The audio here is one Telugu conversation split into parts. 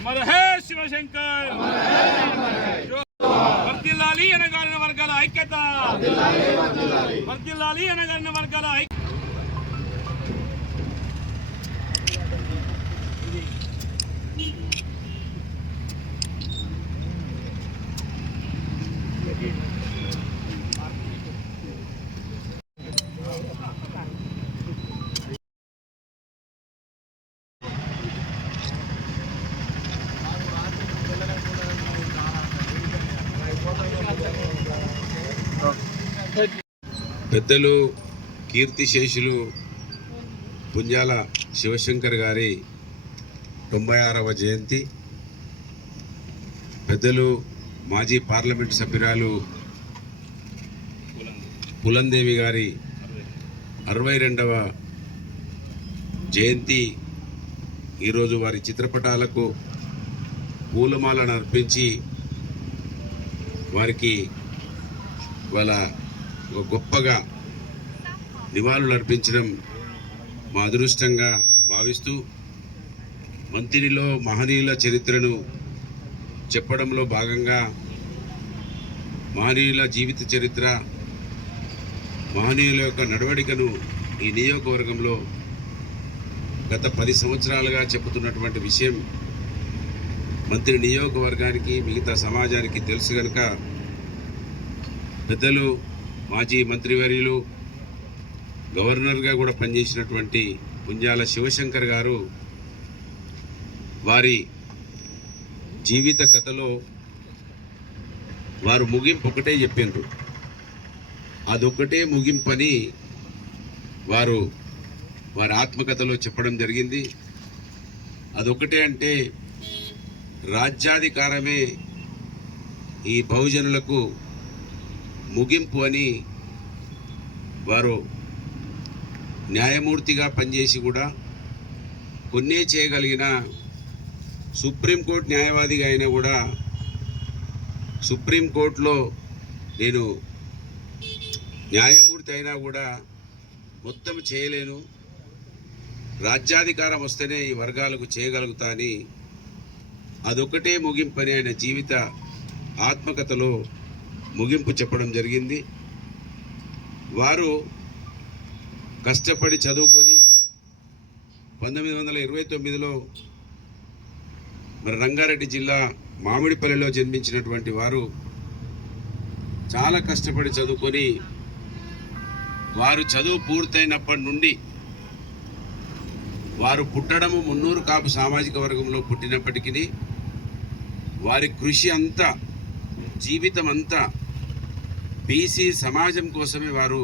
అమర్ హే శివశంకర్ వర్దిల్లాలి అనగారిన వర్గాల ఐక్యత వర్దిల్లాలి అనగారిన వర్గాల ఐక్యత పెద్దలు కీర్తిశేషులు పుంజాల శివశంకర్ గారి తొంభై ఆరవ జయంతి. పెద్దలు మాజీ పార్లమెంట్ సభ్యురాలు పులందేవి గారి అరవై రెండవ జయంతి. ఈరోజు వారి చిత్రపటాలకు పూలమాలను అర్పించి వారికి వాళ్ళ గొప్పగా నివాళులు అర్పించడం మా అదృష్టంగా భావిస్తూ మంత్రిలో మహనీయుల చరిత్రను చెప్పడంలో భాగంగా మహనీయుల జీవిత చరిత్ర మహనీయుల యొక్క నడవడికను ఈ నియోజకవర్గంలో గత పది సంవత్సరాలుగా చెబుతున్నటువంటి విషయం మంత్రి నియోజకవర్గానికి మిగతా సమాజానికి తెలుసు కనుక పెద్దలు మాజీ మంత్రివర్యులు గవర్నర్గా కూడా పనిచేసినటువంటి పుంజాల శివశంకర్ గారు వారి జీవిత కథలో వారు ముగింపు ఒకటే చెప్పిండ్రు అదొక్కటే ముగింపని వారు వారి ఆత్మకథలో చెప్పడం జరిగింది. అదొక్కటే అంటే రాజ్యాధికారమే ఈ బహుజనులకు ముగింపు అని వారు న్యాయమూర్తిగా పనిచేసి కూడా కొన్నే చేయగలిగిన సుప్రీంకోర్టు న్యాయవాదిగా అయినా కూడా సుప్రీంకోర్టులో నేను న్యాయమూర్తి అయినా కూడా మొత్తం చేయలేను. రాజ్యాధికారం వస్తేనే ఈ వర్గాలకు చేయగలుగుతా అని అదొకటే ముగింపని ఆయన జీవిత ఆత్మకథలో ముగింపు చెప్పడం జరిగింది. వారు కష్టపడి చదువుకొని పంతొమ్మిది వందల ఇరవై తొమ్మిదిలో మరి రంగారెడ్డి జిల్లా మామిడిపల్లిలో జన్మించినటువంటి వారు చాలా కష్టపడి చదువుకొని వారు చదువు పూర్తయినప్పటి నుండి వారు పుట్టడము మున్నూరు కాపు సామాజిక వర్గంలో పుట్టినప్పటికీ వారి కృషి అంతా జీవితం అంతా బీసీ సమాజం కోసమే వారు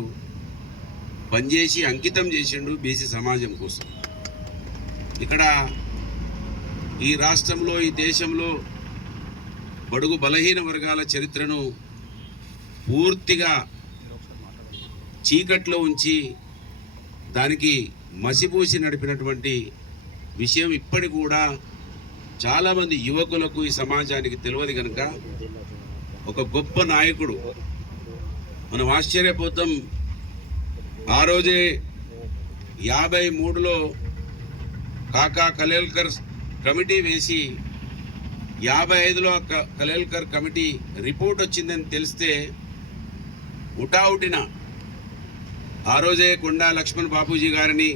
పనిచేసి అంకితం చేసిండు బీసీ సమాజం కోసం. ఇక్కడ ఈ రాష్ట్రంలో ఈ దేశంలో బడుగు బలహీన వర్గాల చరిత్రను పూర్తిగా చీకట్లో ఉంచి దానికి మసిపూసి నడిపినటువంటి విషయం ఇప్పటికి కూడా చాలామంది యువకులకు ఈ సమాజానికి తెలియదు కనుక ఒక గొప్ప నాయకుడు మనం ఆశ్చర్యపోతాం. ఆ రోజే యాభై మూడులో కాకా కలేల్కర్ కమిటీ వేసి యాభై ఐదులో క- కలేల్కర్ కమిటీ రిపోర్ట్ వచ్చిందని తెలిస్తే ఉటావుటిన ఆ రోజే కొండా లక్ష్మణ్ బాపూజీ గారిని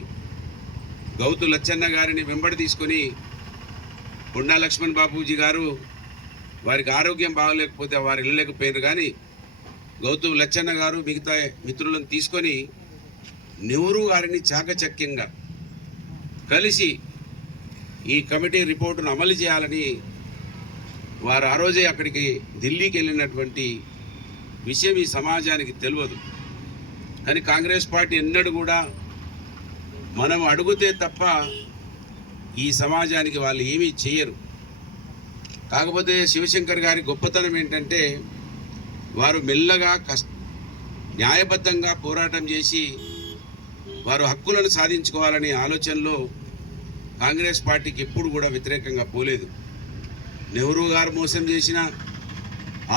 గౌతు లచ్చన్న గారిని వెంబడి తీసుకొని కొండా లక్ష్మణ్ బాపూజీ గారు వారికి ఆరోగ్యం బాగలేకపోతే వారు వెళ్ళలేకపోయారు కానీ గౌతమ్ లచ్చన్న గారు మిగతా మిత్రులను తీసుకొని నెహ్రూ గారిని చాకచక్యంగా కలిసి ఈ కమిటీ రిపోర్టును అమలు చేయాలని వారు ఆ రోజే అక్కడికి ఢిల్లీకి వెళ్ళినటువంటి విషయం ఈ సమాజానికి తెలియదు. కానీ కాంగ్రెస్ పార్టీ ఎన్నడూ కూడా మనం అడుగుతే తప్ప ఈ సమాజానికి వాళ్ళు ఏమీ చేయరు కాకపోతే శివశంకర్ గారి గొప్పతనం ఏంటంటే వారు మెల్లగా కష్ట న్యాయబద్ధంగా పోరాటం చేసి వారు హక్కులను సాధించుకోవాలనే ఆలోచనలో కాంగ్రెస్ పార్టీకి ఎప్పుడు కూడా వ్యతిరేకంగా పోలేదు. నెహ్రూ గారు మోసం చేసిన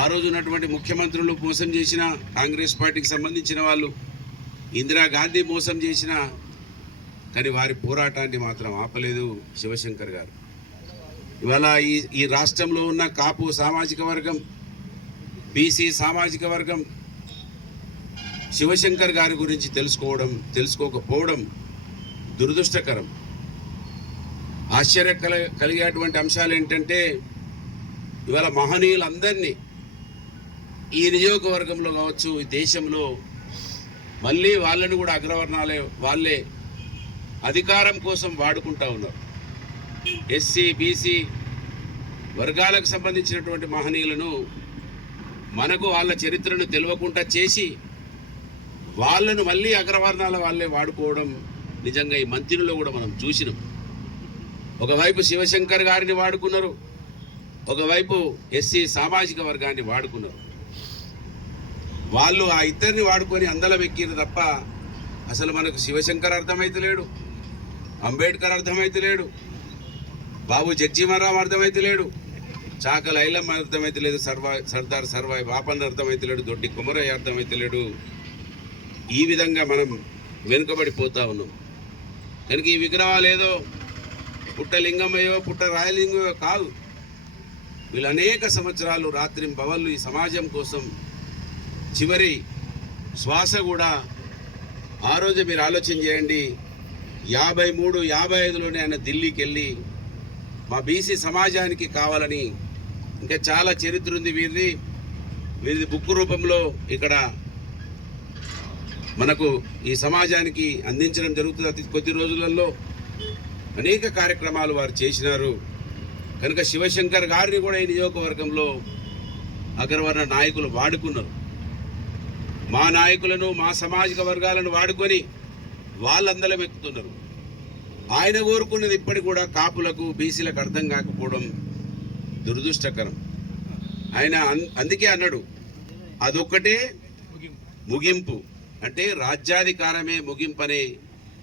ఆ రోజు ఉన్నటువంటి ముఖ్యమంత్రులు మోసం చేసిన కాంగ్రెస్ పార్టీకి సంబంధించిన వాళ్ళు ఇందిరాగాంధీ మోసం చేసిన కానీ వారి పోరాటాన్ని మాత్రం ఆపలేదు శివశంకర్ గారు. ఇవాళ ఈ ఈ రాష్ట్రంలో ఉన్న కాపు సామాజిక వర్గం బీసీ సామాజిక వర్గం శివశంకర్ గారి గురించి తెలుసుకోవడం తెలుసుకోకపోవడం దురదృష్టకరం. ఆశ్చర్య కల కలిగేటువంటి అంశాలు ఏంటంటే ఇవాళ మహనీయులందరినీ ఈ నియోజకవర్గంలో కావచ్చు ఈ దేశంలో మళ్ళీ వాళ్ళని కూడా అగ్రవర్ణాలే వాళ్ళే అధికారం కోసం వాడుకుంటా ఉన్నారు. ఎస్సీ బీసీ వర్గాలకు సంబంధించినటువంటి మహనీయులను మనకు వాళ్ళ చరిత్రను తెలియకుండా చేసి వాళ్ళను మళ్ళీ అగ్రవర్ణాల వాళ్ళే వాడుకోవడం నిజంగా ఈ మంత్రిలో కూడా మనం చూసినాం. ఒకవైపు శివశంకర్ గారిని వాడుకున్నారు ఒకవైపు ఎస్సీ సామాజిక వర్గాన్ని వాడుకున్నారు. వాళ్ళు ఆ ఇద్దరిని వాడుకొని అందలం ఎక్కిరు తప్ప అసలు మనకు శివశంకర్ అర్థమైతలేడు అంబేద్కర్ అర్థమైతలేడు బాబు జగ్జీవనరావు అర్థమైతలేడు చాకల ఐలమ్మ అర్థమైతలేదు సర్వా సర్దార్ సర్వాయి బాపన్న అర్థమైతలేడు దొడ్డి కుమరయ్య అర్థమైతలేడు. ఈ విధంగా మనం వెనుకబడిపోతా ఉన్నాం. కనుక ఈ విగ్రహాలు ఏదో పుట్టలింగమయో పుట్ట రాయలింగమయో కాదు. వీళ్ళు అనేక సంవత్సరాలు రాత్రి భవన్లు ఈ సమాజం కోసం చివరి శ్వాస కూడా ఆ రోజు మీరు ఆలోచన చేయండి. యాభై మూడు యాభై ఐదులోనే ఆయన ఢిల్లీకి వెళ్ళి మా బీసీ సమాజానికి కావాలని ఇంకా చాలా చరిత్ర ఉంది వీరిది. వీరిది బుక్ రూపంలో ఇక్కడ మనకు ఈ సమాజానికి అందించడం జరుగుతుంది. అతి కొద్ది రోజులలో అనేక కార్యక్రమాలు వారు చేసినారు. కనుక శివశంకర్ గారిని కూడా ఈ నియోజకవర్గంలో అగ్రవర్ణ నాయకులు వాడుకున్నారు. మా నాయకులను మా సామాజిక వర్గాలను వాడుకొని వాళ్ళందరం ఎక్కుతున్నారు. ఆయన కోరుకున్నది ఇప్పటికి కూడా కాపులకు బీసీలకు అర్థం కాకపోవడం దురదృష్టకరం. ఆయన అందుకే అన్నాడు అదొక్కటే ముగింపు. అంటే రాజ్యాధికారమే ముగింపు అనే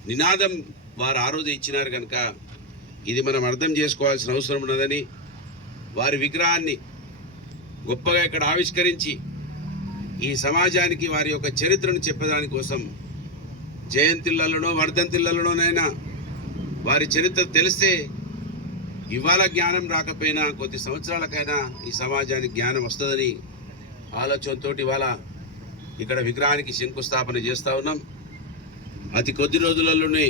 నినాదం వారు ఆ రోజు ఇచ్చినారు కనుక ఇది మనం అర్థం చేసుకోవాల్సిన అవసరం ఉన్నదని వారి విగ్రహాన్ని గొప్పగా ఇక్కడ ఆవిష్కరించి ఈ సమాజానికి వారి యొక్క చరిత్రను చెప్పడానికి కోసం జయంతిళ్ళలోనో వర్ధంతిళ్ళలోనైనా వారి చరిత్ర తెలిస్తే ఇవాళ జ్ఞానం రాకపోయినా కొద్ది సంవత్సరాలకైనా ఈ సమాజానికి జ్ఞానం వస్తుందని ఆలోచనతో ఇవాళ ఇక్కడ విగ్రహానికి శంకుస్థాపన చేస్తూ ఉన్నాం. అతి కొద్ది రోజులలోనే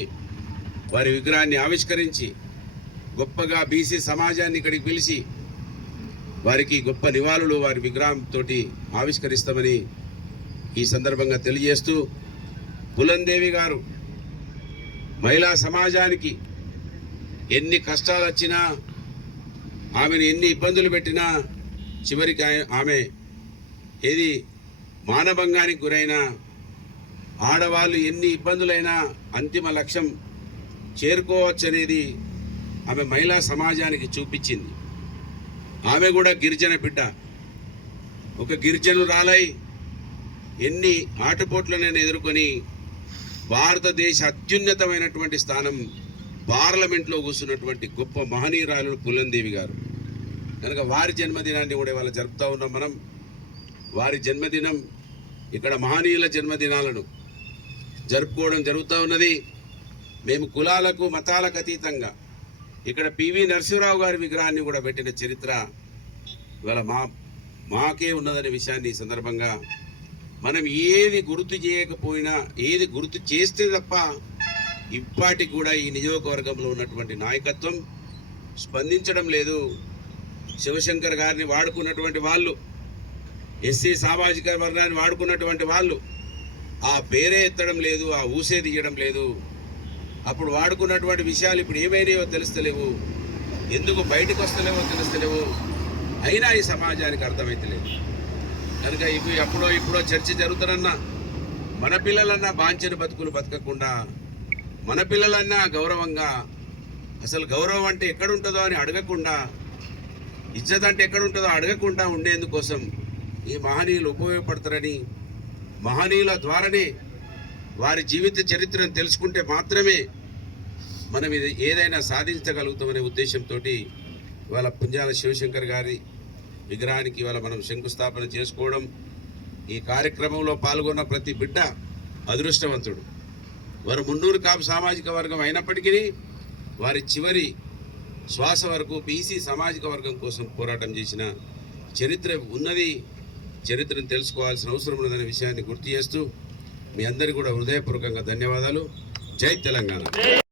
వారి విగ్రహాన్ని ఆవిష్కరించి గొప్పగా బీసీ సమాజాన్ని ఇక్కడికి పిలిచి వారికి గొప్ప నివాళులు వారి విగ్రహంతో ఆవిష్కరిస్తామని ఈ సందర్భంగా తెలియజేస్తూ పులందేవి గారు మహిళా సమాజానికి ఎన్ని కష్టాలు వచ్చినా ఆమెను ఎన్ని ఇబ్బందులు పెట్టినా చివరికి ఆమె ఏది మానభంగానికి గురైన ఆడవాళ్ళు ఎన్ని ఇబ్బందులైనా అంతిమ లక్ష్యం చేరుకోవచ్చనేది ఆమె మహిళా సమాజానికి చూపించింది. ఆమె కూడా గిరిజన బిడ్డ. ఒక గిరిజనురాలై ఎన్ని ఆటపోట్లనైనా ఎదుర్కొని భారతదేశ అత్యున్నతమైనటువంటి స్థానం పార్లమెంట్లో కూర్చున్నటువంటి గొప్ప మహనీయురాలు పులందేవి గారు. కనుక వారి జన్మదినాన్ని కూడా ఇవాళ జరుపుతూ ఉన్నాం మనం. వారి జన్మదినం ఇక్కడ మహనీయుల జన్మదినాలను జరుపుకోవడం జరుగుతూ ఉన్నది. మేము కులాలకు మతాలకు అతీతంగా ఇక్కడ పివి నరసింహరావు గారి విగ్రహాన్ని కూడా పెట్టిన చరిత్ర ఇవాళ మా మాకే ఉన్నదనే విషయాన్ని ఈ సందర్భంగా మనం ఏది గుర్తు చేయకపోయినా ఏది గుర్తు చేస్తే తప్ప ఇప్పటికి కూడా ఈ నియోజకవర్గంలో ఉన్నటువంటి నాయకత్వం స్పందించడం లేదు. శివశంకర్ గారిని వాడుకున్నటువంటి వాళ్ళు ఎస్సీ సామాజిక వర్గాన్ని వాడుకున్నటువంటి వాళ్ళు ఆ పేరే ఎత్తడం లేదు ఆ ఊసే తీయడం లేదు. అప్పుడు వాడుకున్నటువంటి విషయాలు ఇప్పుడు ఏమైనాయో తెలుస్తలేవు. ఎందుకు బయటకు వస్తలేవో తెలుస్తలేవు. అయినా ఈ సమాజానికి అర్థమైతలేదు కనుక ఇవి ఎప్పుడో ఇప్పుడో చర్చ జరుగుతానన్నా మన పిల్లలన్నా బాంచని బతుకులు బతకకుండా మన పిల్లలన్నా గౌరవంగా అసలు గౌరవం అంటే ఎక్కడుంటుందో అని అడగకుండా ఇజ్జత్ అంటే ఎక్కడుంటుందో అడగకుండా ఉండేందుకోసం ఈ మహనీయులు ఉపయోగపడతారని మహనీయుల ద్వారానే వారి జీవిత చరిత్రను తెలుసుకుంటే మాత్రమే మనం ఇది ఏదైనా సాధించగలుగుతామనే ఉద్దేశంతో ఇవాళ పుంజాల శివశంకర్ గారి విగ్రహానికి ఇవాళ మనం శంకుస్థాపన చేసుకోవడం ఈ కార్యక్రమంలో పాల్గొన్న ప్రతి బిడ్డ అదృష్టవంతుడు. వారు మున్నూరు కాపు సామాజిక వర్గం అయినప్పటికీ వారి చివరి శ్వాస వరకు బీసీ సామాజిక వర్గం కోసం పోరాటం చేసిన చరిత్ర ఉన్నది. చరిత్రను తెలుసుకోవాల్సిన అవసరం ఉన్నదనే విషయాన్ని గుర్తు చేస్తూ మీ అందరికీ కూడా హృదయపూర్వకంగా ధన్యవాదాలు. జై తెలంగాణ.